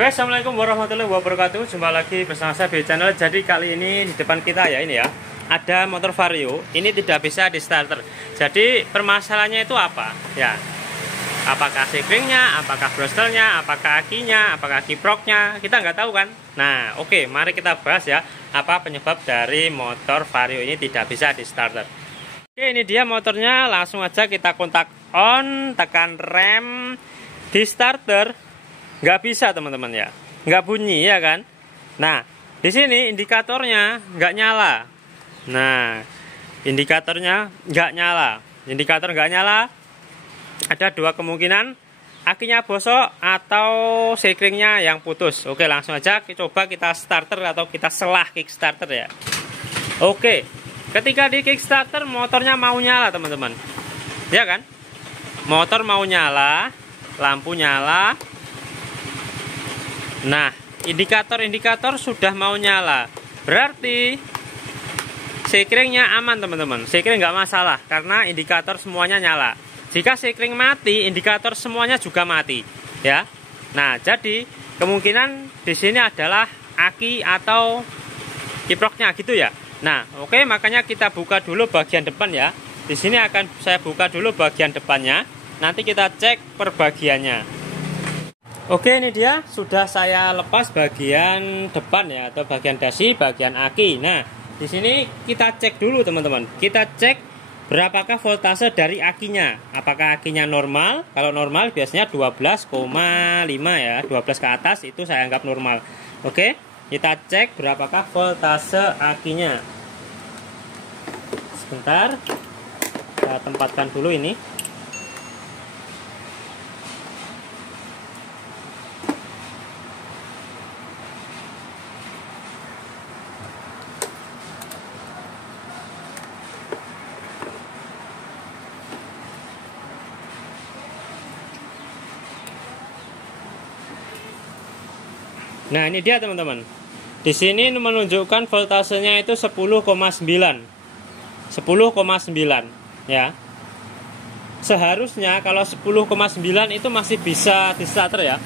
Oke, assalamualaikum warahmatullahi wabarakatuh. Jumpa lagi bersama saya di channel. Jadi kali ini di depan kita ya, ini ya, ada motor Vario. Ini tidak bisa di starter. Jadi permasalahannya itu apa? Ya, apakah sekringnya, apakah brostelnya, apakah akinya, apakah kiproknya? Kita nggak tahu kan? Nah, oke, mari kita bahas ya, apa penyebab dari motor Vario ini tidak bisa di starter. Oke, ini dia motornya. Langsung aja kita kontak on, tekan rem, di starter. Nggak bisa teman-teman ya, nggak bunyi ya kan. Nah, di sini indikatornya nggak nyala. Nah, indikatornya nggak nyala. Indikator nggak nyala, ada dua kemungkinan: akinya bosok atau sekringnya yang putus. Oke, langsung aja coba kita starter atau kita selah kickstarter ya. Oke, ketika di kickstarter motornya mau nyala teman-teman, ya kan? Motor mau nyala, lampu nyala. Nah, indikator sudah mau nyala, berarti sekringnya aman teman-teman. Sekring nggak masalah karena indikator semuanya nyala. Jika sekring mati, indikator semuanya juga mati ya. Nah, jadi kemungkinan di sini adalah aki atau kiproknya gitu ya. Nah, oke, makanya kita buka dulu bagian depan ya. Di sini akan saya buka dulu bagian depannya, nanti kita cek perbagiannya. Oke, ini dia sudah saya lepas bagian depan ya, atau bagian dasi, bagian aki. Nah, di sini kita cek dulu teman-teman. Kita cek berapakah voltase dari akinya. Apakah akinya normal? Kalau normal biasanya 12,5 ya, 12 ke atas itu saya anggap normal. Oke, kita cek berapakah voltase akinya. Sebentar, kita tempatkan dulu ini. Nah, ini dia teman-teman. Di sini menunjukkan voltasenya itu 10,9. 10,9 ya. Seharusnya kalau 10,9 itu masih bisa di starter ya.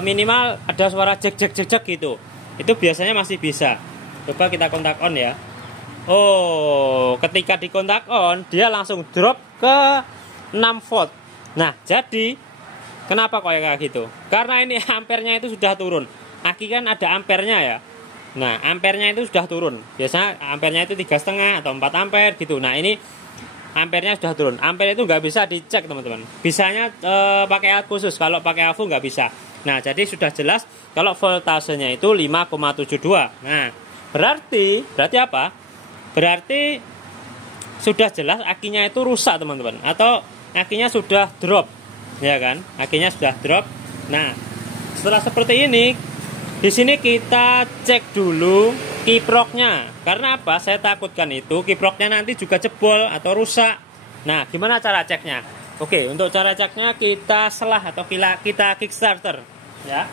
Minimal ada suara jek gitu. Itu biasanya masih bisa. Coba kita kontak on ya. Oh, ketika di kontak on dia langsung drop ke 6 volt. Nah, jadi kenapa kayak gitu? Karena ini ampernya itu sudah turun. Aki kan ada ampernya ya. Nah, ampernya itu sudah turun. Biasanya ampernya itu 3,5 atau 4 ampere gitu. Nah, ini ampernya sudah turun. Ampere itu nggak bisa dicek teman-teman. Bisanya pakai alat khusus. Kalau pakai AVO nggak bisa. Nah, jadi sudah jelas kalau voltasenya itu 5,72. Nah, berarti apa? Berarti sudah jelas akinya itu rusak teman-teman. Atau akinya sudah drop. Ya kan? Akinya sudah drop. Nah, setelah seperti ini, di sini kita cek dulu kiproknya. Karena apa? Saya takutkan itu kiproknya nanti juga jebol atau rusak. Nah, gimana cara ceknya? Oke, untuk cara ceknya kita selah atau kita kickstarter ya.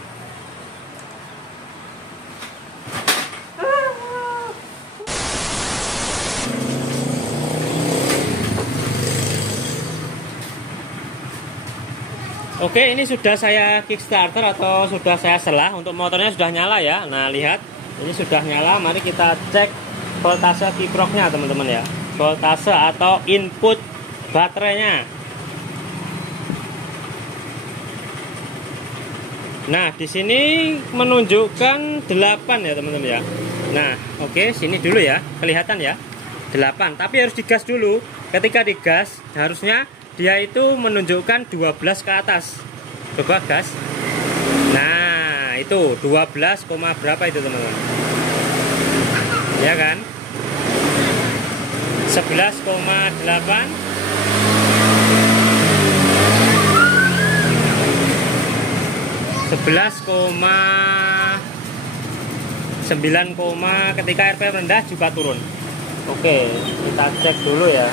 Oke, ini sudah saya kickstarter atau sudah saya selah. Untuk motornya sudah nyala ya. Nah, lihat, ini sudah nyala. Mari kita cek voltase kiproknya teman-teman ya. Voltase atau input baterainya. Nah, di sini menunjukkan 8 ya teman-teman ya. Nah, oke, sini dulu ya. Kelihatan ya. 8, tapi harus digas dulu. Ketika digas, harusnya dia itu menunjukkan 12 ke atas. Coba gas. Nah, itu 12, berapa itu teman-teman? Ya kan? 11,8. 11,9, ketika RPM rendah juga turun. Oke, kita cek dulu ya.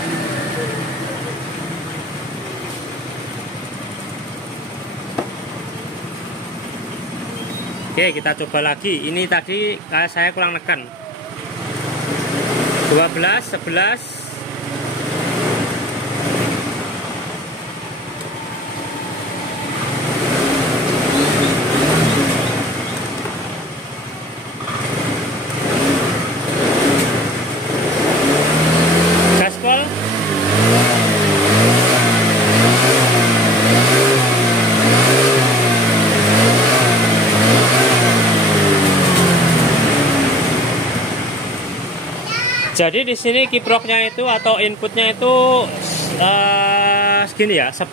Oke, kita coba lagi. Ini tadi saya kurang nekan. 12, 11, Jadi di sini kiproknya itu atau inputnya itu segini ya, 10,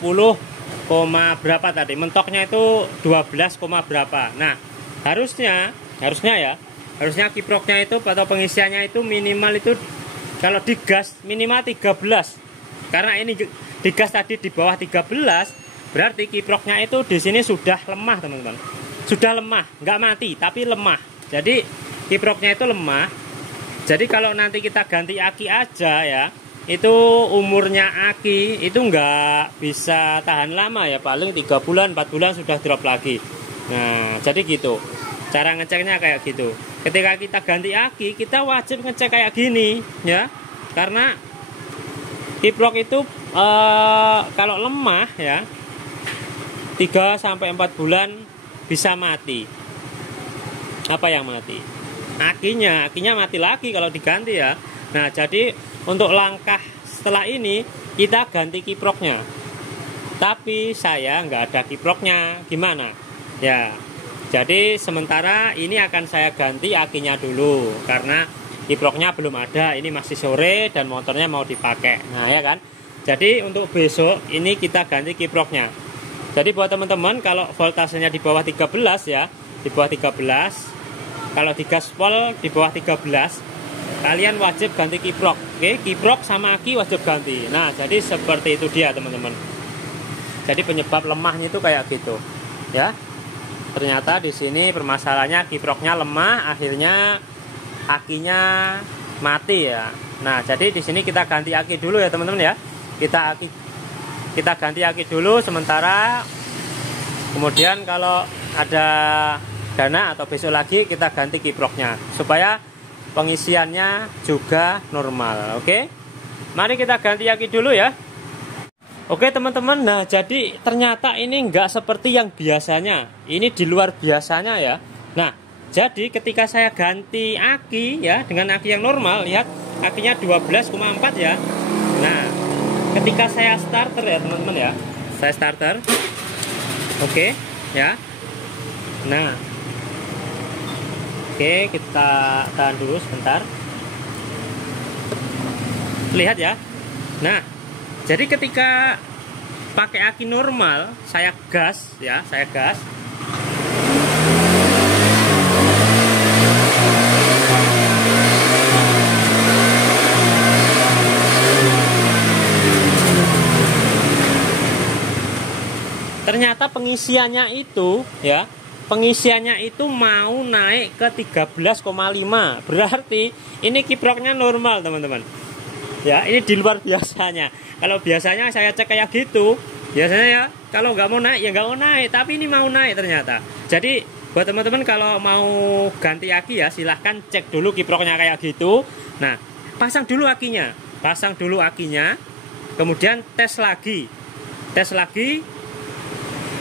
berapa tadi? Mentoknya itu 12, berapa. Nah, harusnya kiproknya itu atau pengisiannya itu minimal itu kalau di gas minimal 13. Karena ini di gas tadi di bawah 13, berarti kiproknya itu di sini sudah lemah, teman-teman. Sudah lemah, nggak mati tapi lemah. Jadi kiproknya itu lemah. Jadi kalau nanti kita ganti aki aja ya, itu umurnya aki itu nggak bisa tahan lama ya, paling 3 bulan 4 bulan sudah drop lagi. Nah, jadi gitu cara ngeceknya kayak gitu. Ketika kita ganti aki, kita wajib ngecek kayak gini ya, karena kiprok itu kalau lemah ya 3-4 bulan bisa mati. Apa yang mati? Akinya mati lagi kalau diganti ya. Nah, jadi untuk langkah setelah ini kita ganti kiproknya. Tapi saya nggak ada kiproknya, gimana? Ya, jadi sementara ini akan saya ganti akinya dulu karena kiproknya belum ada. Ini masih sore dan motornya mau dipakai. Nah, ya kan? Jadi untuk besok ini kita ganti kiproknya. Jadi buat teman-teman kalau voltasenya di bawah 13 ya, di bawah 13, kalau di gaspol di bawah 13, kalian wajib ganti kiprok. Oke, kiprok sama aki wajib ganti. Nah, jadi seperti itu dia, teman-teman. Jadi penyebab lemahnya itu kayak gitu. Ya. Ternyata di sini permasalahannya kiproknya lemah, akhirnya akinya mati ya. Nah, jadi di sini kita ganti aki dulu ya, teman-teman ya. Kita ganti aki dulu sementara. Kemudian kalau ada dana atau besok lagi kita ganti kiproknya supaya pengisiannya juga normal. Oke, mari kita ganti aki dulu ya. Oke teman-teman, nah jadi ternyata ini nggak seperti yang biasanya, ini di luar biasanya ya. Nah, jadi ketika saya ganti aki ya dengan aki yang normal, lihat akinya 12,4 ya. Nah, ketika saya starter ya teman-teman ya, saya starter. Oke ya. Nah, oke, kita tahan dulu sebentar. Lihat ya. Nah, jadi ketika pakai aki normal, saya gas ya, saya gas. Ternyata pengisiannya itu ya, pengisiannya itu mau naik ke 13,5. Berarti ini kiproknya normal, teman-teman. Ya, ini di luar biasanya. Kalau biasanya saya cek kayak gitu, biasanya ya kalau nggak mau naik ya nggak mau naik, tapi ini mau naik ternyata. Jadi buat teman-teman kalau mau ganti aki ya silahkan cek dulu kiproknya kayak gitu. Nah, pasang dulu akinya, kemudian tes lagi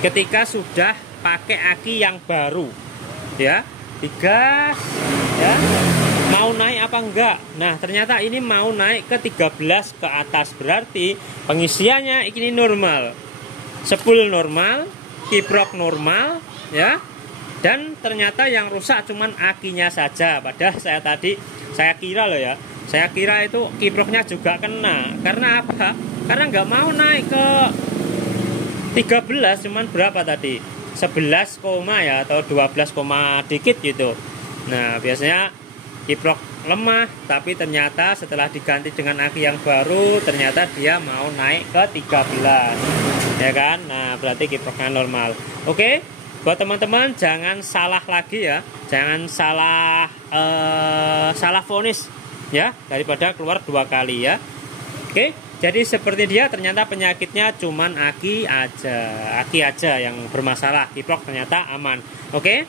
ketika sudah pakai aki yang baru ya, digas ya, mau naik apa enggak. Nah, ternyata ini mau naik ke 13 ke atas, berarti pengisiannya ini normal, spool normal, kiprok normal ya, dan ternyata yang rusak cuman akinya saja. Padahal saya kira loh ya, saya kira itu kiproknya juga kena. Karena apa? Karena nggak mau naik ke 13, cuman berapa tadi? 11, ya atau 12, dikit gitu. Nah, biasanya kiprok lemah, tapi ternyata setelah diganti dengan aki yang baru ternyata dia mau naik ke 13. Ya kan? Nah, berarti kiproknya normal. Oke. Buat teman-teman jangan salah lagi ya. Jangan salah vonis ya, daripada keluar 2 kali ya. Oke. Jadi seperti dia, ternyata penyakitnya cuman aki aja yang bermasalah. Kiprok ternyata aman. Oke.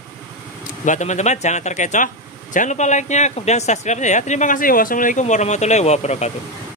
Buat teman-teman jangan terkecoh. Jangan lupa like-nya, kemudian subscribe-nya ya. Terima kasih. Wassalamualaikum warahmatullahi wabarakatuh.